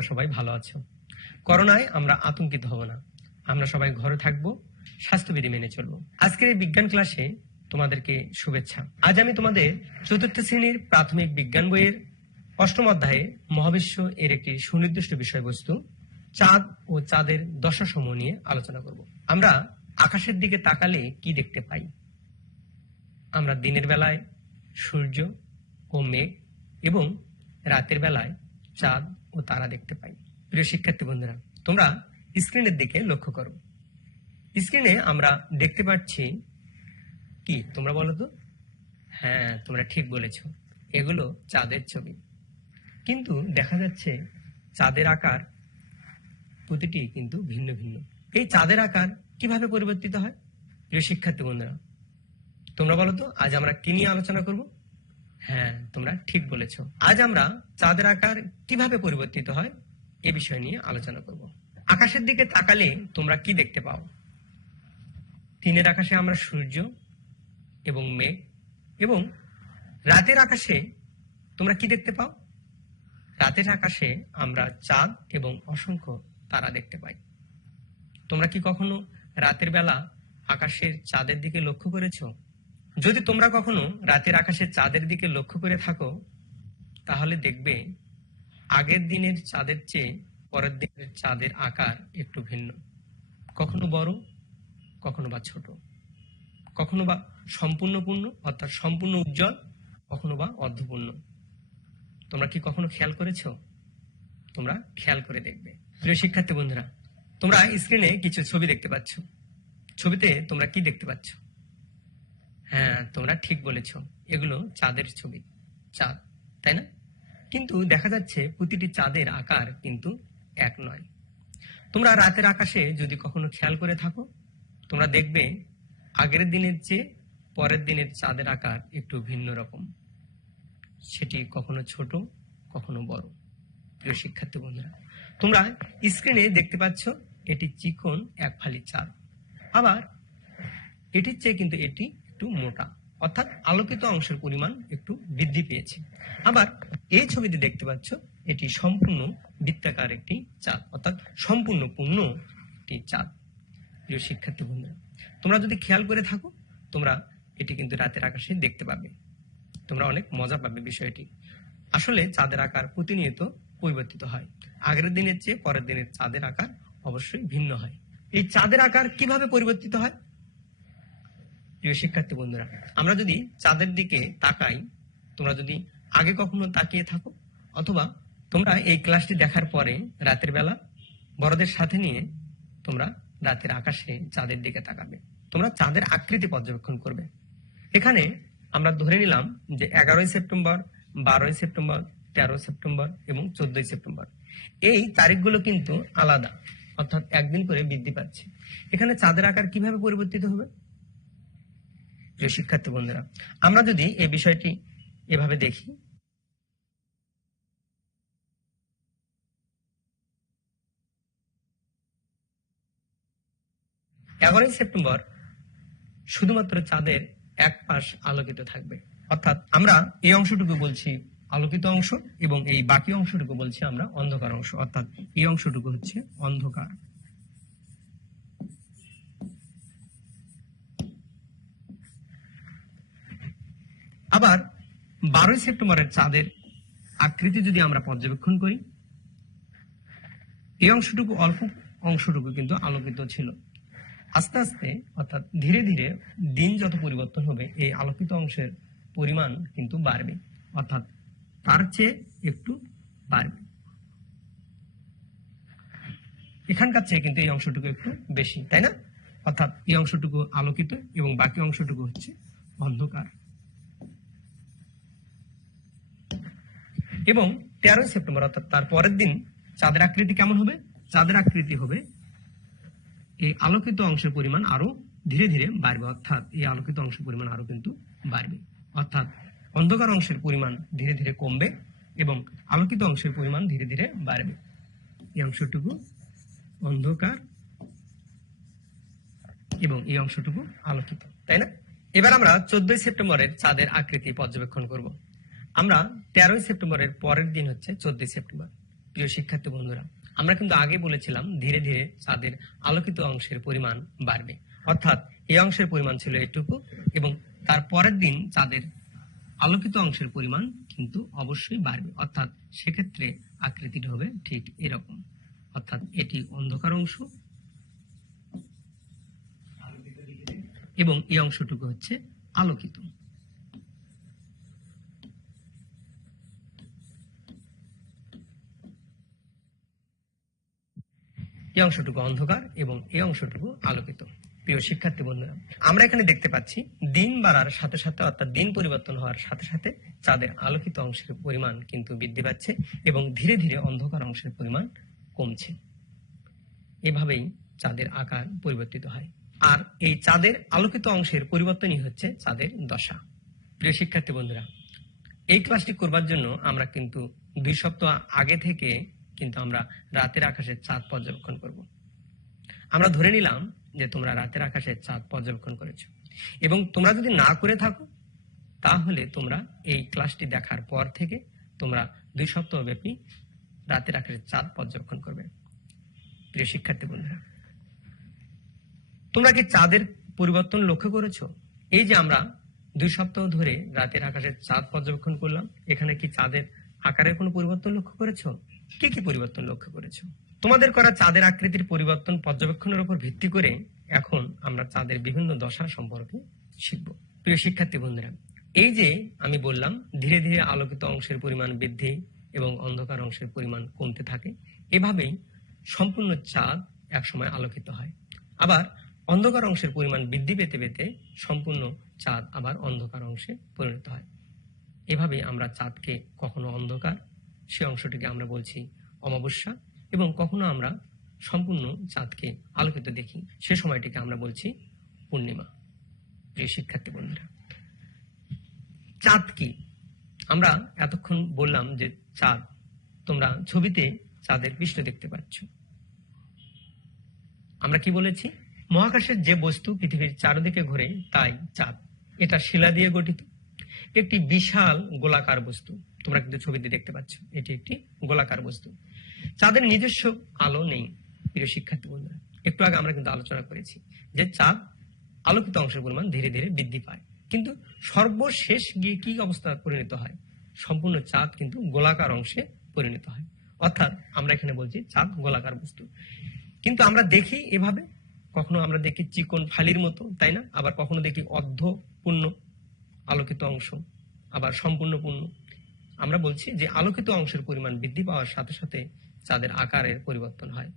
তোমরা সবাই ভালো আছো। করোনায় আমরা আতঙ্কিত হব না, আমরা সবাই ঘরে থাকবো, স্বাস্থ্যবিধি মেনে চলবো। আজকের এই বিজ্ঞান ক্লাসে তোমাদেরকে শুভেচ্ছা। আজ আমি তোমাদের চতুর্থ শ্রেণীর প্রাথমিক বিজ্ঞান বইয়ের অষ্টম অধ্যায়ে মহাবিশ্ব এর একটি সুনির্দিষ্ট বিষয়বস্তু চাঁদ ও চাঁদের দশাসমূহ নিয়ে আলোচনা করব। আমরা আকাশের দিকে তাকালে কি দেখতে পাই? আমরা দিনের বেলায় সূর্য ও মেঘ এবং রাতের বেলায় চাঁদ ও তারা দেখতে পাই। প্রিয় শিক্ষার্থী বন্ধুরা, তোমরা স্ক্রিনের দিকে লক্ষ্য করো। স্ক্রিনে আমরা দেখতে পাচ্ছি কি? তোমরা বলো তো। হ্যাঁ, তোমরা ঠিক বলেছো, এগুলো চাঁদের ছবি। কিন্তু দেখা যাচ্ছে চাঁদের আকার প্রতিটি কিন্তু ভিন্ন ভিন্ন। এই চাঁদের আকার কিভাবে পরিবর্তিত হয়? প্রিয় শিক্ষার্থী বন্ধুরা, তোমরা বলো তো, আজ আমরা কি নিয়ে আলোচনা করব? হ্যাঁ, তোমরা ঠিক বলেছো, আজ আমরা চাঁদের আকার কিভাবে পরিবর্তিত হয় এ বিষয় নিয়ে আলোচনা করব। আকাশের দিকে তাকালে তোমরা কি দেখতে পাও? দিনের আকাশে আমরা সূর্য এবং মেঘ, এবং রাতের আকাশে তোমরা কি দেখতে পাও? রাতের আকাশে আমরা চাঁদ এবং অসংখ্য তারা দেখতে পাই। তোমরা কি কখনো রাতের বেলা আকাশের চাঁদের দিকে লক্ষ্য করেছো? যদি তোমরা কখনো রাতের আকাশে চাঁদের দিকে লক্ষ্য করে থাকো, তাহলে দেখবে আগের দিনের চাঁদের চেয়ে পরের দিনের চাঁদের আকার একটু ভিন্ন। কখনো বড়, কখনো বা ছোট, কখনো বা সম্পূর্ণ পূর্ণ অর্থাৎ সম্পূর্ণ উজ্জ্বল, কখনো বা অর্ধপূর্ণ। তোমরা কি কখনো খেয়াল করেছো? তোমরা খেয়াল করে দেখবে। প্রিয় শিক্ষার্থী বন্ধুরা, তোমরা স্ক্রিনে কিছু ছবি দেখতে পাচ্ছ। ছবিতে তোমরা কি দেখতে পাচ্ছ? হ্যাঁ, তোমরা ঠিক বলেছ, এগুলো চাঁদের ছবি, চাঁদ, তাই না? কিন্তু দেখা যাচ্ছে প্রতিটি চাঁদের আকার কিন্তু এক নয়। তোমরা রাতের আকাশে যদি কখনো খেয়াল করে থাকো, তোমরা দেখবে আগের দিনের চেয়ে পরের দিনের চাঁদের আকার একটু ভিন্ন রকম। সেটি কখনো ছোট, কখনো বড়। প্রিয় শিক্ষার্থী বন্ধুরা, তোমরা স্ক্রিনে দেখতে পাচ্ছ এটি চিকন এক ফালি চাঁদ, আবার এটির চেয়ে কিন্তু এটি একটু মোটা, অর্থাৎ আলোকিত অংশের পরিমাণ একটু বৃদ্ধি পেয়েছে। আবার এই ছবিতে দেখতে পাচ্ছ এটি সম্পূর্ণ বৃত্তাকার একটি চাঁদ, অর্থাৎ সম্পূর্ণ পূর্ণ একটি চাঁদ। প্রিয় শিক্ষার্থী বন্ধুরা, তোমরা যদি খেয়াল করে থাকো, তোমরা এটি কিন্তু রাতের আকাশে দেখতে পাবে। তোমরা অনেক মজা পাবে বিষয়টি। আসলে চাঁদের আকার প্রতিনিয়ত পরিবর্তিত হয়। আগের দিনের চেয়ে পরের দিনের চাঁদের আকার অবশ্যই ভিন্ন হয়। এই চাঁদের আকার কিভাবে পরিবর্তিত হয়? প্রিয় শিক্ষার্থী বন্ধুরা, আমরা যদি চাঁদের দিকে তাকাই, তোমরা যদি আগে কখনো তাকিয়ে থাকো, অথবা তোমরা এই ক্লাসটি দেখার পরে রাতের বেলা বড়দের সাথে নিয়ে তোমরা রাতের আকাশে চাঁদের দিকে তাকাবে, তোমরা চাঁদের আকৃতি পর্যবেক্ষণ করবে। এখানে আমরা ধরে নিলাম যে 11ই সেপ্টেম্বর, 12ই সেপ্টেম্বর, 13 সেপ্টেম্বর এবং 14ই সেপ্টেম্বর এই তারিখগুলো কিন্তু আলাদা, অর্থাৎ একদিন করে বৃদ্ধি পাচ্ছে। এখানে চাঁদের আকার কিভাবে পরিবর্তিত হবে? প্রিয় শিক্ষার্থী বন্ধুরা, আমরা যদি এই বিষয়টি এভাবে দেখি, এগারোই সেপ্টেম্বর শুধুমাত্র চাঁদের এক পাশ আলোকিত থাকবে, অর্থাৎ আমরা এই অংশটুকু বলছি আলোকিত অংশ এবং এই বাকি অংশটুকু বলছি আমরা অন্ধকার অংশ, অর্থাৎ এই অংশটুকু হচ্ছে অন্ধকার। আবার 12ই সেপ্টেম্বরের চাঁদের আকৃতি যদি আমরা পর্যবেক্ষণ করি, এই অংশটুকু অল্প অংশটুকু কিন্তু আলোকিত ছিল। আস্তে আস্তে অর্থাৎ ধীরে ধীরে দিন যত পরিবর্তন হবে, এই আলোকিত অংশের পরিমাণ কিন্তু বাড়বে, অর্থাৎ তার চেয়ে একটু বাড়বে। এখানকার চেয়ে কিন্তু এই অংশটুকু একটু বেশি, তাই না? অর্থাৎ এই অংশটুকু আলোকিত এবং বাকি অংশটুকু হচ্ছে অন্ধকার। এবং 13ই সেপ্টেম্বর অর্থাৎ তার পরের দিন চাঁদের আকৃতি কেমন হবে? চাঁদের আকৃতি হবে এই আলোকিত অংশের পরিমাণ আরো ধীরে ধীরে বাড়বে, অর্থাৎ এই আলোকিত অংশের পরিমাণ আরো কিন্তু বাড়বে, অর্থাৎ অন্ধকার অংশের পরিমাণ ধীরে ধীরে কমবে এবং আলোকিত অংশের পরিমাণ ধীরে ধীরে বাড়বে। এই অংশটুকু অন্ধকার এবং এই অংশটুকু আলোকিত, তাই না? এবার আমরা 14ই সেপ্টেম্বরের চাঁদের আকৃতি পর্যবেক্ষণ করব। আমরা 13ই সেপ্টেম্বরের পরের দিন হচ্ছে 14ই সেপ্টেম্বর। প্রিয় শিক্ষার্থী বন্ধুরা, আমরা কিন্তু আগে বলেছিলাম ধীরে ধীরে চাঁদের আলোকিত অংশের পরিমাণ বাড়বে, অর্থাৎ এই অংশের পরিমাণ ছিল এটুকু এবং তার পরের দিন চাঁদের আলোকিত অংশের পরিমাণ কিন্তু অবশ্যই বাড়বে, অর্থাৎ সেক্ষেত্রে আকৃতিটা হবে ঠিক এরকম, অর্থাৎ এটি অন্ধকার অংশ এবং এই অংশটুকু হচ্ছে আলোকিত। এই অংশটুকু অন্ধকার এবং এই অংশটুকু আলোকিত। প্রিয় শিক্ষার্থী বন্ধুরা, আমরা এখানে দেখতে পাচ্ছি দিন বাড়ার সাথে সাথে, অর্থাৎ দিন পরিবর্তন হওয়ার সাথে সাথে চাঁদের আলোকিত অংশের পরিমাণ কিন্তু বৃদ্ধি পাচ্ছে এবং ধীরে ধীরে অন্ধকার অংশের পরিমাণ কমছে। এভাবেই চাঁদের আকার পরিবর্তিত হয়। আর এই চাঁদের আলোকিত অংশের পরিবর্তনই হচ্ছে চাঁদের দশা। প্রিয় শিক্ষার্থী বন্ধুরা, এই ক্লাসটি করবার জন্য আমরা কিন্তু 2 সপ্তাহ আগে থেকে কিন্তু আমরা রাতের আকাশে চাঁদ পর্যবেক্ষণ করব। আমরা ধরে নিলাম যে তোমরা রাতের আকাশে চাঁদ পর্যবেক্ষণ করেছো এবং তোমরা যদি না করে থাকো তাহলে তোমরা এই ক্লাসটি দেখার পর থেকে তোমরা 2 সপ্তাহ ব্যাপী রাতের আকাশে চাঁদ পর্যবেক্ষণ করবে। প্রিয় শিক্ষার্থী বন্ধুরা, তোমরা কি চাঁদের পরিবর্তন লক্ষ্য করেছো? এই যে আমরা 2 সপ্তাহ ধরে রাতের আকাশে চাঁদ পর্যবেক্ষণ করলাম, এখানে কি চাঁদের আকারের কোনো পরিবর্তন লক্ষ্য করেছো? কি কি পরিবর্তন লক্ষ্য করেছো? তোমাদের করা চাঁদের আকৃতির পরিবর্তন পর্যবেক্ষণের উপর ভিত্তি করে এখন আমরা চাঁদের বিভিন্ন দশা সম্পর্কে শিখব। প্রিয় শিক্ষার্থী বন্ধুরা, এই যে আমি বললাম ধীরে ধীরে আলোকিত অংশের পরিমাণ বৃদ্ধি এবং অন্ধকার অংশের পরিমাণ কমতে থাকে, এভাবেই সম্পূর্ণ চাঁদ একসময় আলোকিত হয়। আবার অন্ধকার অংশের পরিমাণ বৃদ্ধি পেতে পেতে সম্পূর্ণ চাঁদ আবার অন্ধকার অংশে পরিণত হয়। এভাবে আমরা চাঁদকে কখনো অন্ধকার, সে অংশটিকে আমরা বলছি অমাবস্যা, এবং কখনো আমরা সম্পূর্ণ চাঁদকে আলোকিত দেখি, সে সময়টিকে আমরা বলছি পূর্ণিমা। প্রিয় শিক্ষার্থী বন্ধুরা, চাঁদ কি? আমরা এতক্ষণ বললাম যে চাঁদ, তোমরা ছবিতে চাঁদের পৃষ্ঠ দেখতে পাচ্ছ। আমরা কি বলেছি? মহাকাশের যে বস্তু পৃথিবীর চারদিকে ঘোরে তাই চাঁদ। এটা শিলা দিয়ে গঠিত একটি বিশাল গোলাকার বস্তু। তোমরা কিন্তু ছবিতে দেখতে পাচ্ছ এটি একটি গোলাকার বস্তু। চাঁদের নিজস্ব আলো নেই। প্রিয় শিক্ষার্থী বন্ধুরা, একটু আগে আমরা কিন্তু আলোচনা করেছি যে চাঁদ আলোকিত অংশের পরিমাণ ধীরে ধীরে বৃদ্ধি পায়, কিন্তু সর্বশেষ গিয়ে কি অবস্থা পরিণত হয়? সম্পূর্ণ চাঁদ কিন্তু গোলাকার অংশে পরিণত হয়, অর্থাৎ আমরা এখানে বলছি চাঁদ গোলাকার বস্তু। কিন্তু আমরা দেখি এভাবে, কখনো আমরা দেখি চিকন ফালির মতো, তাই না? আবার কখনো দেখি অর্ধপূর্ণ আলোকিত অংশ, আবার সম্পূর্ণ পূর্ণ। আমরা বলছি যে আলোকিত অংশের পরিমাণ বৃদ্ধি পাওয়ার সাথে সাথে চাঁদের আকারের পরিবর্তন হয়।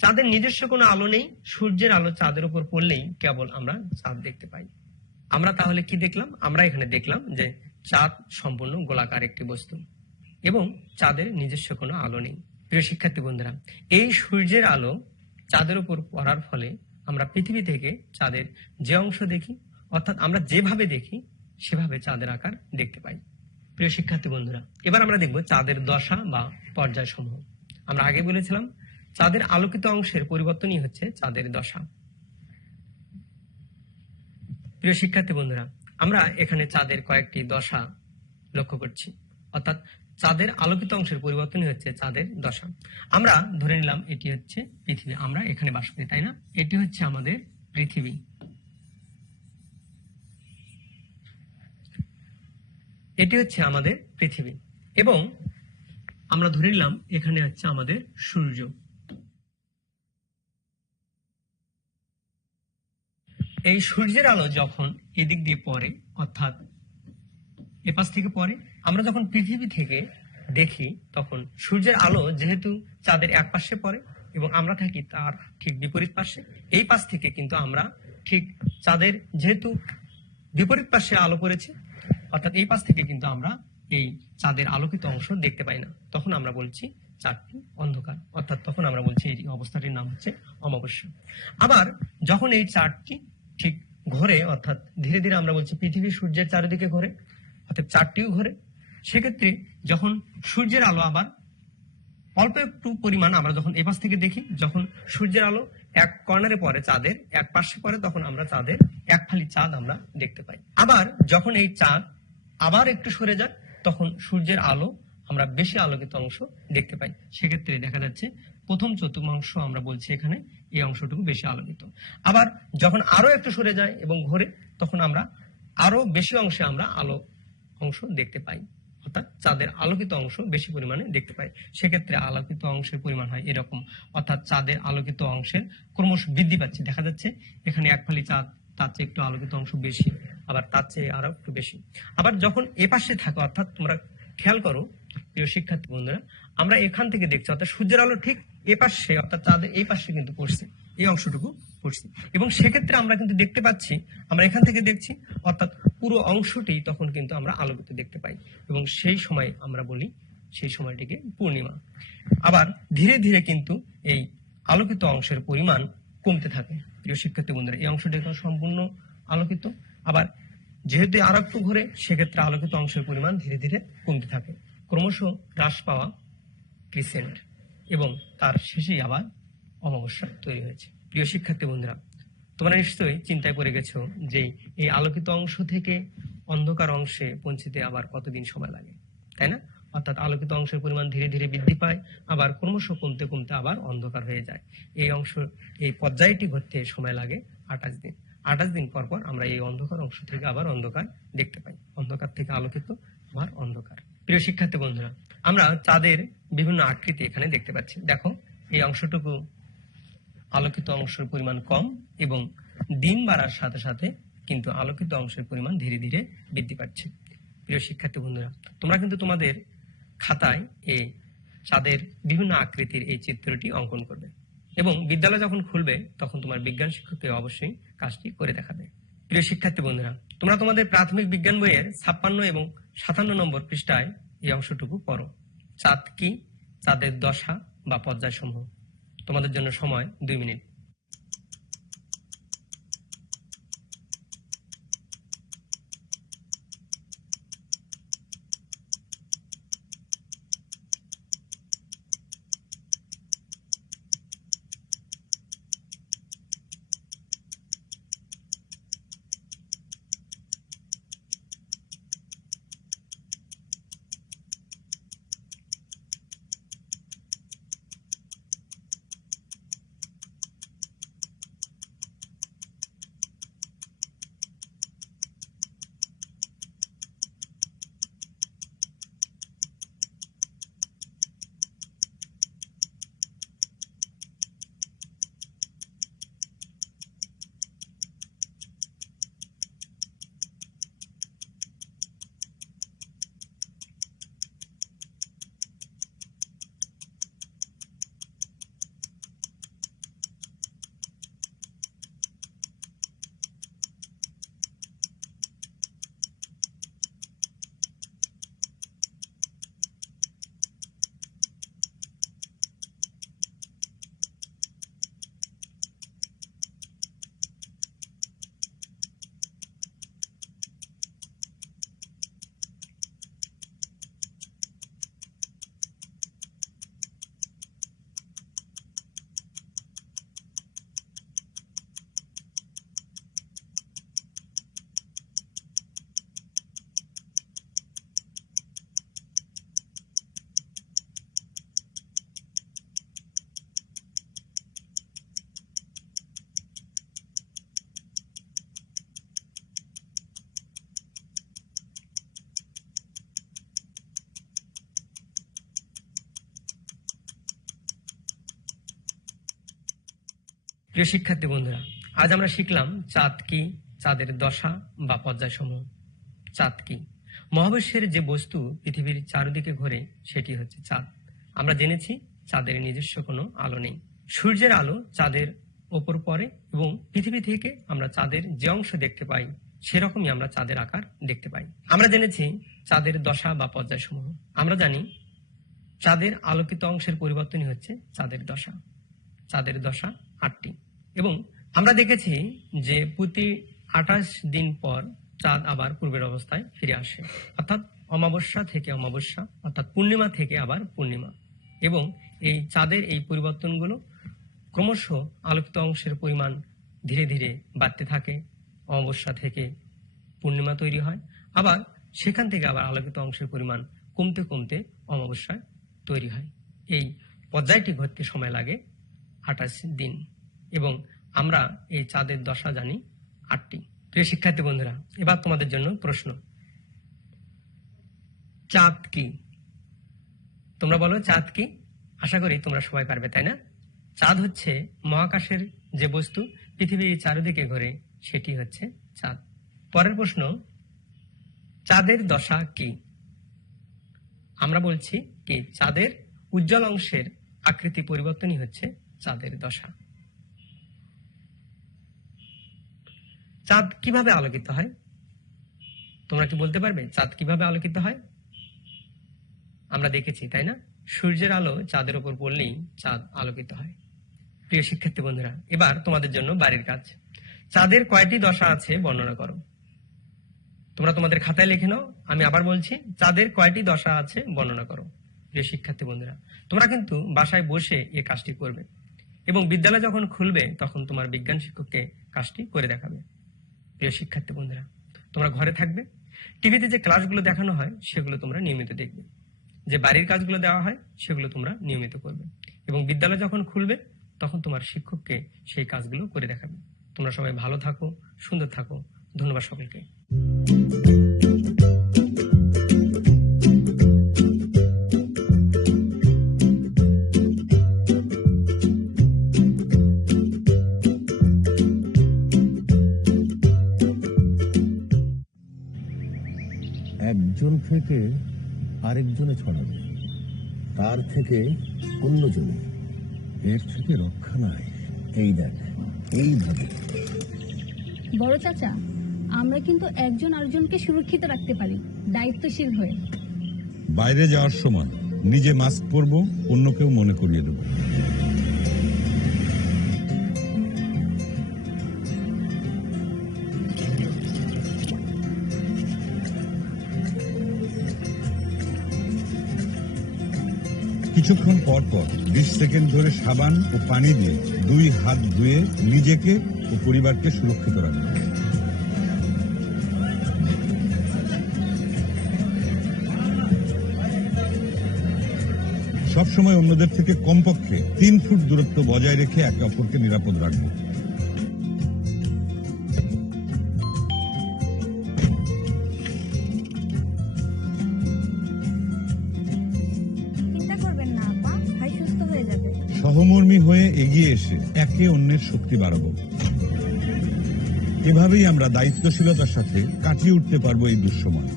চাঁদের নিজস্ব কোনো আলো নেই, সূর্যের আলো চাঁদের উপর পড়লেই কেবল আমরা চাঁদ দেখতে পাই। আমরা তাহলে কি দেখলাম? আমরা এখানে দেখলাম যে চাঁদ সম্পূর্ণ গোলাকার একটি বস্তু এবং চাঁদের নিজস্ব কোনো আলো নেই। প্রিয় শিক্ষার্থী বন্ধুরা, এই সূর্যের আলো চাঁদের উপর পড়ার ফলে আমরা পৃথিবী থেকে চাঁদের যে অংশ দেখি, অর্থাৎ আমরা যেভাবে দেখি সেভাবে চাঁদের আকার দেখতে পাই। প্রিয় শিক্ষার্থী বন্ধুরা, এবার আমরা দেখব চাঁদের দশা বা পর্যায় সমূহ। আমরা আগে বলেছিলাম চাঁদের আলোকিত অংশের পরিবর্তনই হচ্ছে চাঁদের দশা। প্রিয় শিক্ষার্থী বন্ধুরা, আমরা এখানে চাঁদের কয়েকটি দশা লক্ষ্য করছি, অর্থাৎ চাঁদের আলোকিত অংশের পরিবর্তনই হচ্ছে চাঁদের দশা। আমরা ধরে নিলাম এটি হচ্ছে পৃথিবী, আমরা এখানে বাস করি, তাই না? এটি হচ্ছে আমাদের পৃথিবী, এটি হচ্ছে আমাদের পৃথিবী, এবং আমরা ধরে নিলাম এখানে হচ্ছে আমাদের সূর্য। এই সূর্যের আলো যখন এদিক দিয়ে পড়ে, অর্থাৎ এপাশ থেকে পড়ে, আমরা যখন পৃথিবী থেকে দেখি তখন সূর্যের আলো যেহেতু চাঁদের এক পাশে পড়ে এবং আমরা থাকি তার ঠিক বিপরীত পাশে, এই পাশ থেকে কিন্তু আমরা ঠিক চাঁদের যেহেতু বিপরীত পাশে আলো পড়েছে, অর্থাৎ এই পাশ থেকে কিন্তু আমরা এই চাঁদের আলোকিত অংশ দেখতে পাই না। তখন আমরা বলছি চাঁদটি অন্ধকার, অর্থাৎ তখন আমরা বলছি এই অবস্থাটির নাম হচ্ছে অমাবস্যা। আবার যখন এই চাঁদটি ঠিক ঘোরে, অর্থাৎ ধীরে ধীরে আমরা বলছি পৃথিবী সূর্যের চারিদিকে ঘোরে, অর্থাৎ চাঁদটিও ঘোরে, সেক্ষেত্রে যখন সূর্যের আলো আবার অল্প একটু পরিমাণ আমরা যখন এপাশ থেকে দেখি, যখন সূর্যের আলো এক কর্নারে পড়ে, চাঁদের এক পাশে পড়ে, তখন আমরা চাঁদের এক ফালি চাঁদ আমরা দেখতে পাই। আবার যখন এই চাঁদ আবার একটু সরে যায় তখন সূর্যের আলো আমরা বেশি আলোকিত অংশ দেখতে পাই। সেক্ষেত্রে দেখা যাচ্ছে প্রথম চতুর্থাংশ আমরা বলছি এখানে এই অংশটুকু বেশি আলোকিত। আবার যখন আরো একটু সরে যায় এবং ঘোরে, তখন আমরা আরো বেশি অংশে আমরা আলো অংশ দেখতে পাই, অর্থাৎ চাঁদের আলোকিত অংশ বেশি পরিমাণে দেখতে পাই। সেক্ষেত্রে আলোকিত অংশের পরিমাণ হয় এরকম, অর্থাৎ চাঁদের আলোকিত অংশের ক্রমশ বৃদ্ধি পাচ্ছে। দেখা যাচ্ছে এখানে এক ফালি চাঁদ, তার চেয়ে একটু আলোকিত অংশ বেশি, আবার তার চেয়ে আরো একটু বেশি। আবার যখন এ পাশে থাকে, অর্থাৎ তোমরা খেয়াল করো প্রিয় শিক্ষার্থী বন্ধুরা, আমরা এখান থেকে দেখছি অর্থাৎ সূর্যের আলো ঠিক এ পাশে অর্থাৎ চাঁদের এই পাশে কিন্তু পড়ছে, এই অংশটুকু পড়ছে, এবং সেক্ষেত্রে আমরা কিন্তু দেখতে পাচ্ছি, আমরা এখান থেকে দেখছি অর্থাৎ পুরো অংশটি তখন কিন্তু আমরা আলোকিত দেখতে পাই, এবং সেই সময় আমরা বলি সেই সময়টিকে পূর্ণিমা। আবার ধীরে ধীরে কিন্তু এই আলোকিত অংশের পরিমাণ কমতে থাকে। প্রিয় শিক্ষার্থী বন্ধুরা, এই অংশটি এখন সম্পূর্ণ আলোকিত, আবার যেহেতু আর একটু ঘুরে, সেক্ষেত্রে আলোকিত অংশের পরিমাণ ধীরে ধীরে কমতে থাকে, ক্রমশ হ্রাস পাওয়া ক্রিসেন্ট, এবং তার শেষেই আবার অমাবস্যা তৈরি হয়েছে। প্রিয় শিক্ষার্থী বন্ধুরা, তোমরা নিশ্চয়ই চিন্তায় পড়ে গেছো যে এই আলোকিত অংশ থেকে অন্ধকার অংশে পৌঁছতে আবার কতদিন সময় লাগে, তাই না? অর্থাৎ আলোকিত অংশের পরিমাণ ধীরে ধীরে বৃদ্ধি পায়, আবার ক্রমশ কমতে কমতে আবার অন্ধকার হয়ে যায়। এই পর্যায়টি ঘটতে সময় লাগে 28 দিন। 28 দিন পর পর আমরা এই অন্ধকার অংশ থেকে আবার অন্ধকার দেখতে পাই, অন্ধকার থেকে আলোকিত, আবার অন্ধকার। প্রিয় শিক্ষার্থী বন্ধুরা, আমরা চাঁদের বিভিন্ন আকৃতি এখানে দেখতে পাচ্ছি। দেখো, এই অংশটুকু আলোকিত অংশের পরিমাণ কম, এবং দিন বাড়ার সাথে সাথে কিন্তু আলোকিত অংশের পরিমাণ ধীরে ধীরে বৃদ্ধি পাচ্ছে। প্রিয় শিক্ষার্থী বন্ধুরা, তোমরা কিন্তু তোমাদের খাতায় এই চাঁদের বিভিন্ন আকৃতির এই চিত্রটি অঙ্কন করবে, এবং বিদ্যালয় যখন খুলবে তখন তোমার বিজ্ঞান শিক্ষককে অবশ্যই কাজটি করে দেখাবে। প্রিয় শিক্ষার্থী বন্ধুরা, তোমরা তোমাদের প্রাথমিক বিজ্ঞান বইয়ের 56 এবং 57 নম্বর পৃষ্ঠায় এই অংশটুকু পড়ো। চাঁদ কি, চাঁদের দশা বা পর্যায় সমূহ। তোমাদের জন্য সময় 2 মিনিট। প্রিয় শিক্ষার্থী বন্ধুরা, আজ আমরা শিখলাম চাঁদ কি, চাঁদের দশা বা পর্যায় সমূহ। চাঁদ কি? মহাবিশ্বের যে বস্তু পৃথিবীর চারিদিকে ঘোরে সেটি হচ্ছে চাঁদ। আমরা জেনেছি চাঁদের নিজস্ব কোনো আলো নেই। সূর্যের আলো চাঁদের ওপর পড়ে, এবং পৃথিবী থেকে আমরা চাঁদের যে অংশ দেখতে পাই সেরকমই আমরা চাঁদের আকার দেখতে পাই। আমরা জেনেছি চাঁদের দশা বা পর্যায় সমূহ। আমরা জানি চাঁদের আলোকিত অংশের পরিবর্তনই হচ্ছে চাঁদের দশা। চাঁদের দশা 8টি, এবং আমরা দেখেছি যে প্রতি 28 দিন পর চাঁদ আবার পূর্বের অবস্থায় ফিরে আসে, অর্থাৎ অমাবস্যা থেকে অমাবস্যা, অর্থাৎ পূর্ণিমা থেকে আবার পূর্ণিমা। এবং এই চাঁদের এই পরিবর্তনগুলো ক্রমশ আলোকিত অংশের পরিমাণ ধীরে ধীরে বাড়তে থাকে। অমাবস্যা থেকে পূর্ণিমা তৈরি হয়, আবার সেখান থেকে আবার আলোকিত অংশের পরিমাণ কমতে কমতে অমাবস্যা তৈরি হয়। এই পর্যায়টি ঘটতে সময় লাগে 28 দিন এবং আমরা এই চাঁদের দশা জানি 8টি। প্রিয় শিক্ষার্থী বন্ধুরা, এবার তোমাদের জন্য প্রশ্ন, চাঁদ কি? তোমরা বলো চাঁদ কি? আশা করি তোমরা সবাই পারবে, তাই না? চাঁদ হচ্ছে মহাকাশের যে বস্তু পৃথিবীর চারিদিকে ঘোরে, সেটি হচ্ছে চাঁদ। পরের প্রশ্ন, চাঁদের দশা কি? আমরা বলছি কি চাঁদের উজ্জ্বল অংশের আকৃতি পরিবর্তনই হচ্ছে চাঁদের দশা। চাঁদ কিভাবে আলোকিত হয়? তোমরা কি বলতে পারবে চাঁদ কিভাবে আলোকিত হয়? আমরা দেখেছি, তাই না? সূর্যের আলো চাঁদের উপর পড়লেই চাঁদ আলোকিত হয়। প্রিয় শিক্ষার্থী বন্ধুরা, এবার তোমাদের জন্য বাড়ির কাজ। চাঁদের কয়টি দশা আছে বর্ণনা করো। তোমরা তোমাদের খাতায় লিখে নাও। আমি আবার বলছি, চাঁদের কয়টি দশা আছে বর্ণনা করো। প্রিয় শিক্ষার্থী বন্ধুরা, তোমরা কিন্তু বাসায় বসে এই কাজটি করবে এবং বিদ্যালয় যখন খুলবে তখন তোমার বিজ্ঞান শিক্ষককে কাজটি করে দেখাবে। প্রিয় শিক্ষার্থী বন্ধুরা, তোমরা ঘরে থাকবে, টিভিতে যে ক্লাসগুলো দেখানো হয় সেগুলো তোমরা নিয়মিত দেখবে, যে বাড়ির কাজগুলো দেওয়া হয় সেগুলো তোমরা নিয়মিত করবে এবং বিদ্যালয় যখন খুলবে তখন তোমার শিক্ষককে সেই কাজগুলো করে দেখাবে। তোমরা সবাই ভালো থাকো, সুন্দর থাকো। ধন্যবাদ সকলকে। একজন থেকে আরেকজনে ছড়াবে, তার থেকে অন্যজনে, এর থেকে রক্ষা নাই। এই দেখ, এইভাবে। বড় চাচা, আমরা কিন্তু একজন আরেকজনকে সুরক্ষিত রাখতে পারি দায়িত্বশীল হয়ে। বাইরে যাওয়ার সময় নিজে মাস্ক পরবো, অন্যকেও মনে করিয়ে দেবো। কিছুক্ষণ পর পর 20 সেকেন্ড ধরে সাবান ও পানি দিয়ে 2 হাত ধুয়ে নিজেকে ও পরিবারকে সুরক্ষিত রাখবে। সবসময় অন্যদের থেকে কমপক্ষে 3 ফুট দূরত্ব বজায় রেখে একে অপরকে নিরাপদ রাখবো। সহমর্মী হয়ে এগিয়ে এসে একে অন্যের শক্তি বাড়াবো। এভাবেই আমরা দায়িত্বশীলতার সাথে কাটিয়ে উঠতে পারবো এই দুঃসময়।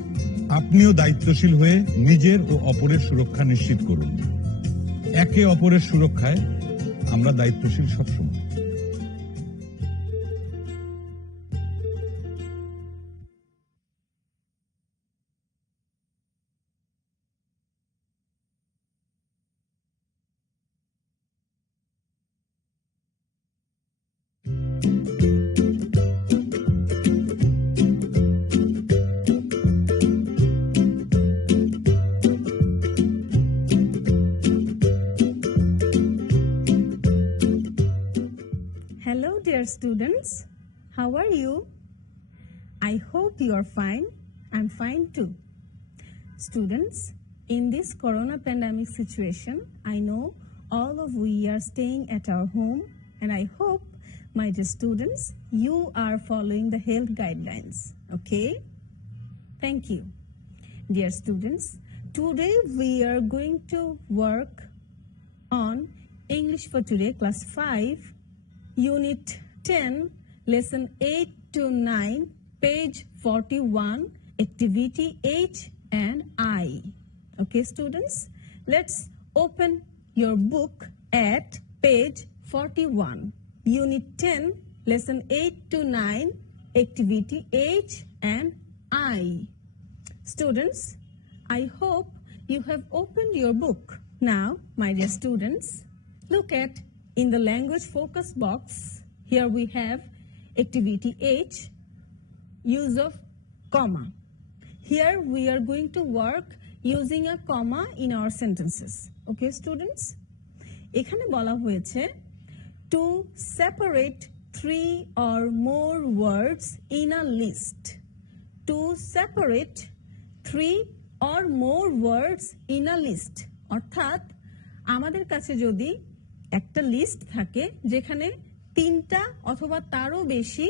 আপনিও দায়িত্বশীল হয়ে নিজের ও অপরের সুরক্ষা নিশ্চিত করুন। একে অপরের সুরক্ষায় আমরা দায়িত্বশীল সবসময়। Hello dear students, how are you? I hope you are fine. I'm fine too. Students, in this corona pandemic situation, I know all of we are staying at our home, and I hope, my dear students, you are following the health guidelines, okay? Thank you. Dear students, today we are going to work on English for Today, Class 5, Unit 10, Lesson 8 to 9, page 41, Activity H and I. Okay, students, let's open your book at page 41, Unit 10, Lesson 8 to 9, Activity H and I. Students, I hope you have opened your book. Now, my dear students, look at in the language focus box. Here we have Activity H, use of comma. Here we are going to work using a comma in our sentences. Okay, students? এখানে বলা হয়েছে to separate 3 or more words in a list. To separate 3 or more words in a list. অর্থাৎ আমাদের কাছে যদি একটা list থাকে যেখানে 3টা অথবা তারও বেশি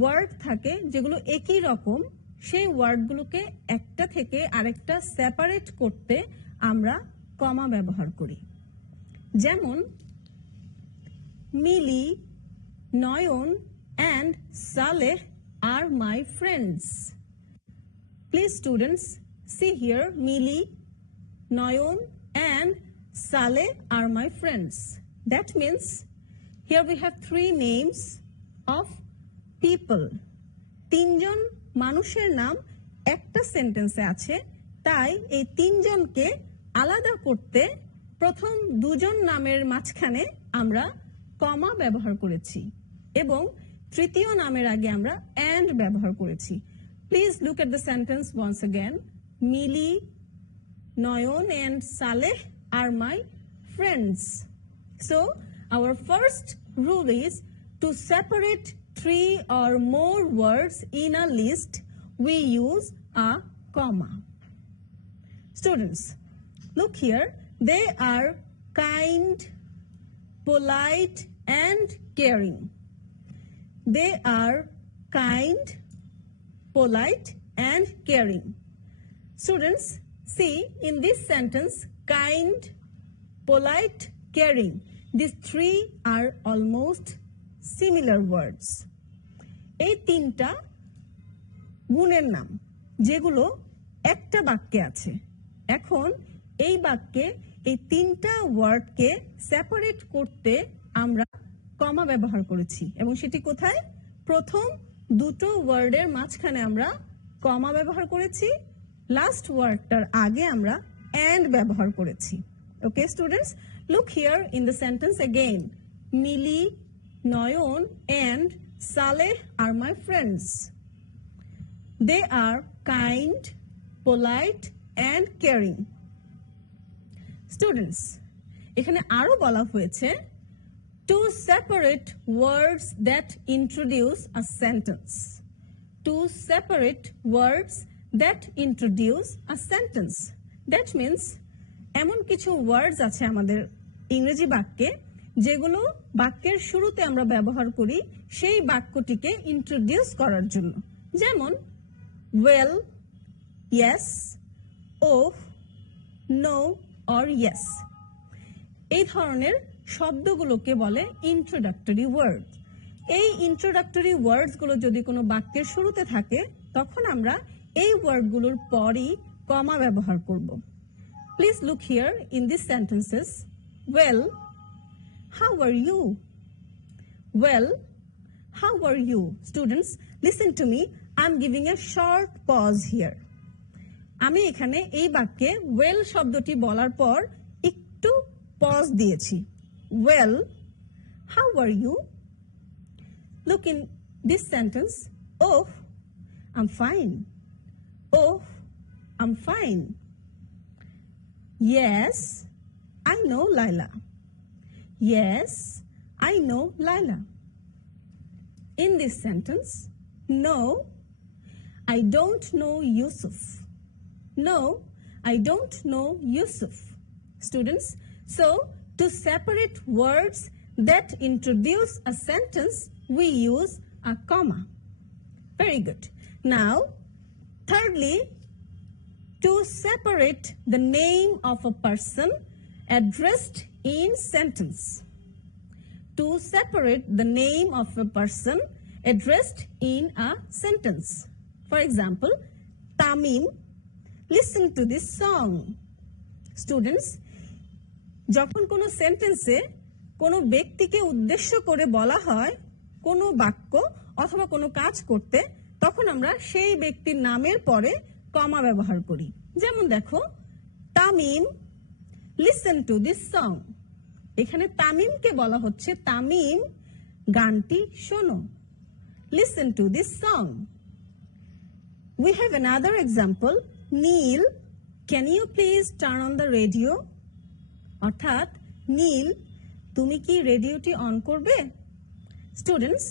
ওয়ার্ড থাকে যেগুলো একই রকম, সেই ওয়ার্ডগুলোকে একটা থেকে আরেকটা সেপারেট করতে আমরা কমা ব্যবহার করি। যেমন মিলি, নয়ন and Saleh are my friends. Please students, see here, Mili, Noyon and Saleh are my friends. That means here we have 3 names of people. 3 জন মানুষের নাম একটা সেন্টেন্সে আছে, তাই এই 3 জনকে আলাদা করতে প্রথম 2 জন নামের মাঝখানে আমরা কমা ব্যবহার করেছি এবং তৃতীয় নামের আগে আমরা and ব্যবহার করেছি। Please look at the sentence once again. Mili, Noyon and Saleh are my friends. So our first rule is to separate 3 or more words in a list, we use a comma. Students, look here. They are kind, polite and caring. They are kind, polite and caring. Students, see in this sentence, kind, polite, caring. These 3 are almost similar words. এই 3টা গুণের নাম যেগুলো একটা বাক্যে আছে। এখন এই বাক্যে এই 3টা ওয়ার্ডকে সেপারেট করতে আমরা কমা ব্যবহার করেছি এবং সেটি কোথায়? প্রথম 2টো ওয়ার্ডের মাঝখানে আমরা কমা ব্যবহার করেছি, লাস্ট ওয়ার্ডটার আগে আমরা and ব্যবহার করেছি। Okay students, look here in the sentence again. Mili, Noyon and Saleh are my friends. They are kind, polite and caring. Students, এখানে আরো বলা হয়েছে to separate words that introduce a sentence. To separate words that introduce a sentence. That means এমন কিছু ওয়ার্ডস আছে আমাদের ইংরেজি বাক্যে যেগুলো বাক্যের শুরুতে আমরা ব্যবহার করি সেই বাক্যটিকে ইন্ট্রোডিউস করার জন্য। যেমন well, yes, oh, no or yes. এই ধরনের শব্দগুলোকে বলে ইন্ট্রোডাক্টরি ওয়ার্ড। এই ইন্ট্রোডাক্টরি ওয়ার্ডস গুলো যদি কোনো বাক্যের শুরুতে থাকে তখন আমরা এই ওয়ার্ডগুলোর পরই কমা ব্যবহার করব। Please look here in this sentences. Well, how are you? Well, how are you? Students, listen to me. I'm giving a short pause here. আমি এখানে এই বাক্যে well শব্দটি বলার পর একটু পজ দিয়েছি। Well, how are you? Look in this sentence. Oh, I'm fine. Oh, I'm fine. Yes, I know Laila. Yes, I know Laila. In this sentence, no, I don't know Yusuf. No, I don't know Yusuf. Students, so to separate words that introduce a sentence, we use a comma. Very good. Now, thirdly, to separate the name of a person addressed in sentence. To separate the name of a person addressed in a sentence. For example, Tamim, listen to this song. Students, যখন কোনো সেন্টেন্সে কোনো ব্যক্তিকে উদ্দেশ্য করে বলা হয় কোনো বাক্য অথবা কোনো কাজ করতে, তখন আমরা সেই ব্যক্তির নামের পরে কমা ব্যবহার করি। যেমন দেখো, Tamim listen to this song. এখানে তামিমকে বলা হচ্ছে তামিম গানটি শোনো, listen to this song. We have another example. Neil, can you please turn on the radio? অর্থাৎ নীল, তুমি কি রেডিওটি অন করবে? Students,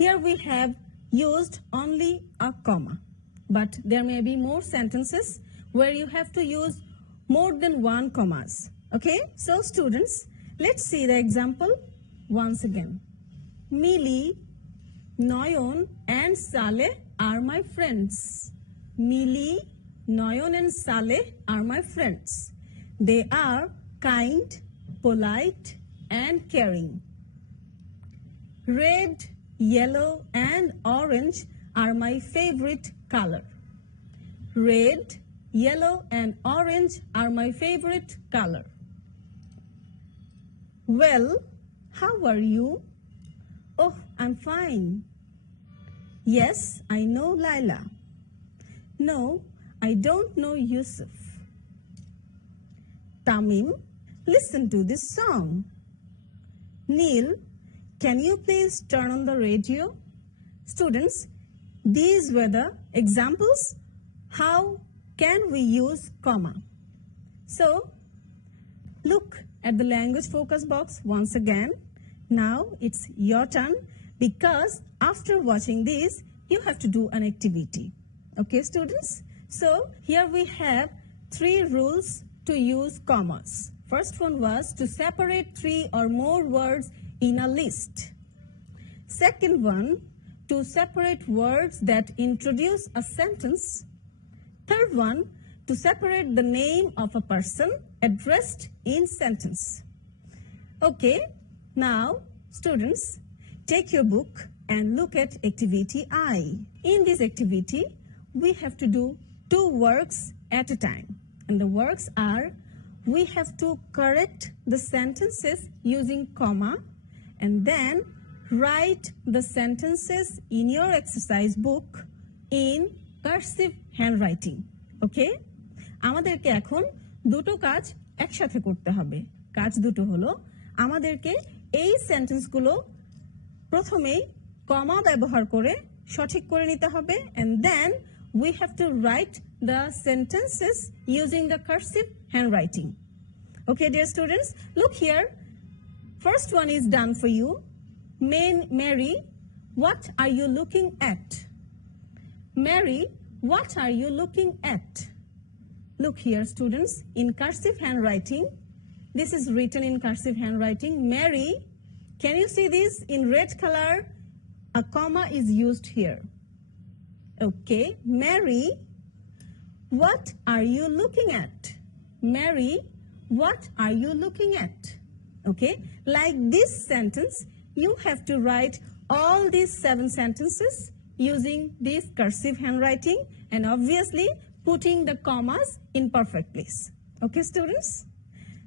here we have used only a comma, but there may be more sentences where you have to use more than one commas. Okay, so students, let's see the example once again. Millie, Noyon and Saleh are my friends. Millie, Noyon and Saleh are my friends. They are kind, polite and caring. Red, yellow and orange are my favorite color. Red, yellow and orange are my favorite color. Well, how are you? Oh, I'm fine. Yes, I know Laila. No, I don't know Yusuf. Tamim, listen to this song. Neil, can you please turn on the radio? Students, these were the examples. How can we use comma? So, look at the language focus box once again. Now it's your turn, because after watching this, you have to do an activity. Okay, students? So, here we have 3 rules to use commas. First one was to separate 3 or more words in a list. Second one, to separate words that introduce a sentence. Third one, to separate the name of a person addressed in sentence. Okay, now students, take your book and look at activity I. In this activity, we have to do 2 works at a time. And the works are, we have to correct the sentences using comma and then write the sentences in your exercise book in cursive handwriting. Okay? আমাদেরকে এখন দুটো কাজ একসাথে করতে হবে। কাজ দুটো হলো, আমাদেরকে এই সেন্টেন্সগুলো প্রথমেই কমা ব্যবহার করে সঠিক করে নিতে হবে, and then we have to write the sentences using the cursive handwriting. Okay, dear students, look here. First one is done for you. Mary, what are you looking at? Mary, what are you looking at? Look here, students, in cursive handwriting. This is written in cursive handwriting. Mary, can you see this in red color? A comma is used here. Okay, Mary, what are you looking at? Mary, what are you looking at? Okay, like this sentence, you have to write all these 7 sentences using this cursive handwriting and obviously putting the commas in perfect place. Okay, students?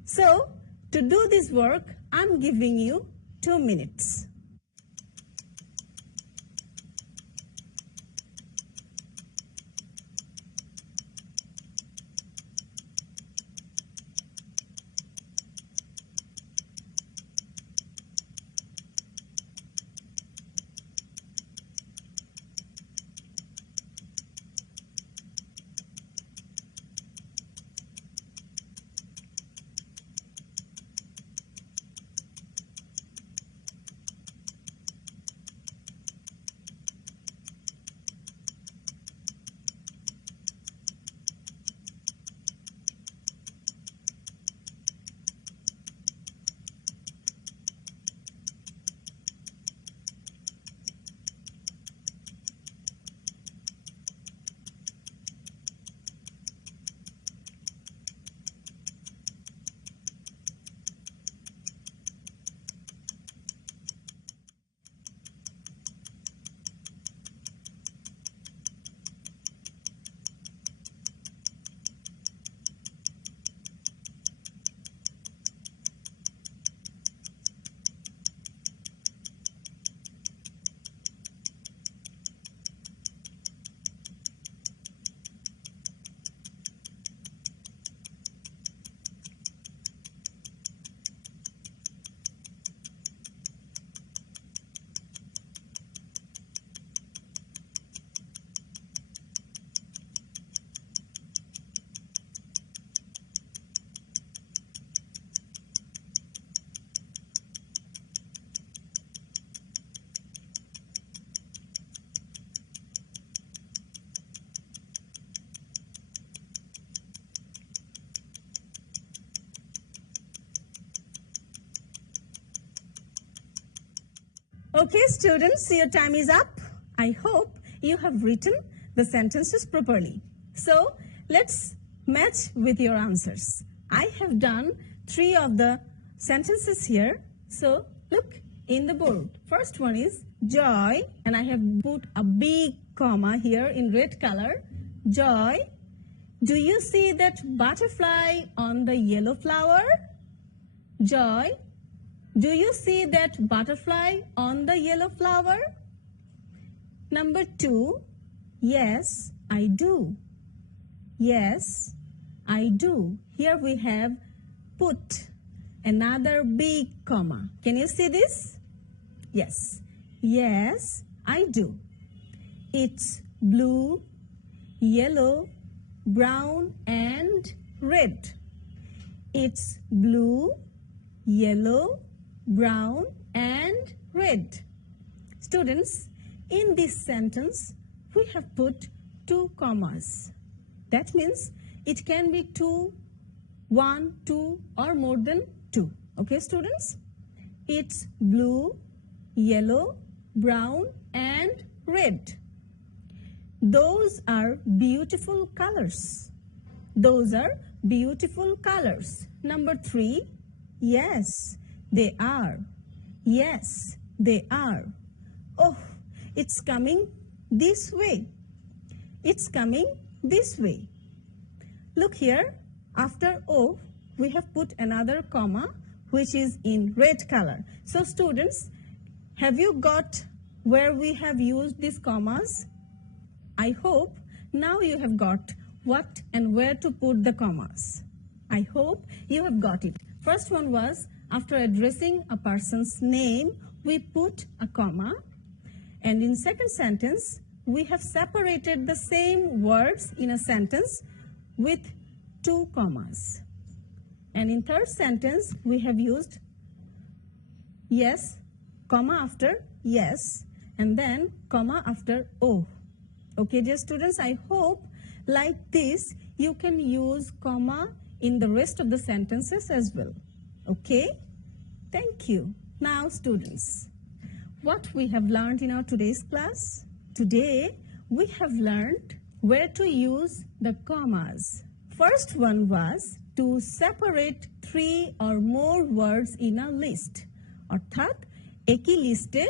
So, to do this work, I'm giving you 2 minutes. Okay, students, your time is up. I hope you have written the sentences properly. So, let's match with your answers. I have done 3 of the sentences here. So, look in the board. First one is Joy, and I have put a big comma here in red color. Joy, do you see that butterfly on the yellow flower? Joy, do you see that butterfly on the yellow flower? Number 2, yes, I do. Yes, I do. Here we have put another big comma. Can you see this? Yes. Yes, I do. It's blue, yellow, brown, and red. It's blue, yellow, brown, and red. Students, in this sentence, we have put 2 commas. That means it can be 2, 1, 2, or more than 2. Okay, students? It's blue, yellow, brown, and red. Those are beautiful colors. Those are beautiful colors. Number 3, yes, they are. Yes, they are. Oh, it's coming this way. It's coming this way. Look here, after O, we have put another comma which is in red color. So students, have you got where we have used these commas? I hope now you have got what and where to put the commas. I hope you have got it. First one was after addressing a person's name, we put a comma. And in second sentence, we have separated the same words in a sentence with 2 commas. And in third sentence, we have used yes, comma after yes, and then comma after O. Okay, dear students, I hope like this you can use comma in the rest of the sentences as well. Okay, thank you. Now students, what we have learned in our today's class? Today, we have learned where to use the commas. First one was to separate 3 or more words in a list. অর্থাৎ একই লিস্টে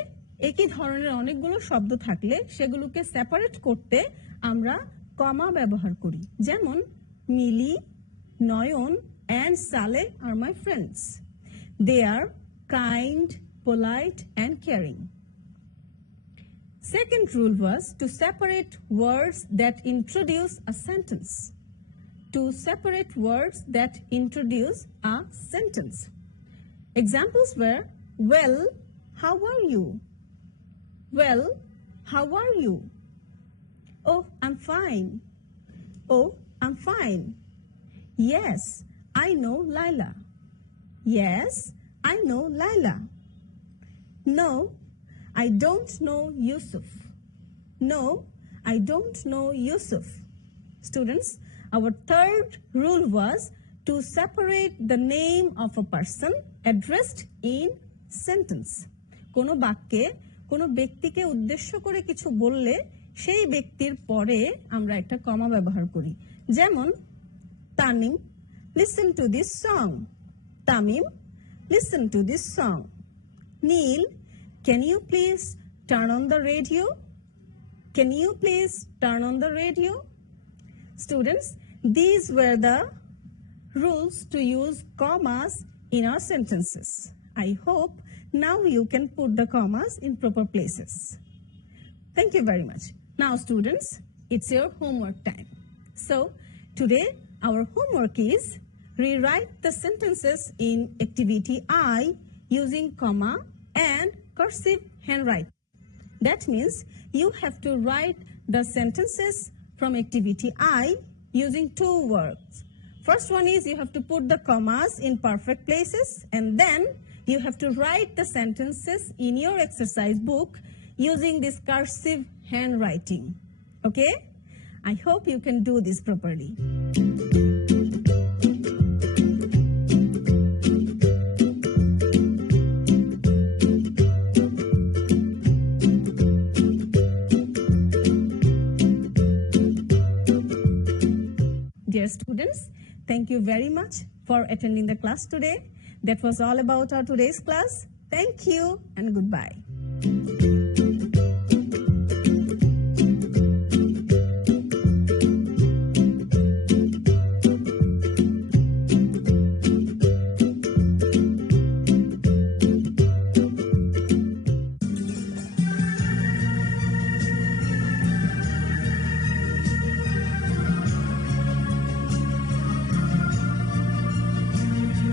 একই ধরনের অনেকগুলো শব্দ থাকলে সেগুলোকে separate করতে আমরা কমা ব্যবহার করি। যেমন মিলি, নয়ন and Saleh are my friends. They are kind, polite and caring. Second rule was to separate words that introduce a sentence. To separate words that introduce a sentence. Examples were, well, how are you? Well, how are you? Oh, I'm fine. Oh, I'm fine. Yes, I know Laila. Yes, I know Laila. No, I don't know Yusuf. No, I don't know Yusuf. Students, our third rule was to separate the name of a person addressed in sentence. কোনো বাক্যে কোনো ব্যক্তিকে উদ্দেশ্য করে কিছু বললে সেই ব্যক্তির পরে আমরা একটা কমা ব্যবহার করি। যেমন Tanim, listen to this song. Tamim, listen to this song. Neil, can you please turn on the radio? Can you please turn on the radio? Students, these were the rules to use commas in our sentences. I hope now you can put the commas in proper places. Thank you very much. Now students, it's your homework time. So today our homework is rewrite the sentences in activity I using comma and cursive handwriting. That means you have to write the sentences from activity I using 2 words. First one is you have to put the commas in perfect places, and then you have to write the sentences in your exercise book using this cursive handwriting. Okay? I hope you can do this properly. students, thank you very much for attending the class today. That was all about our today's class. Thank you and goodbye.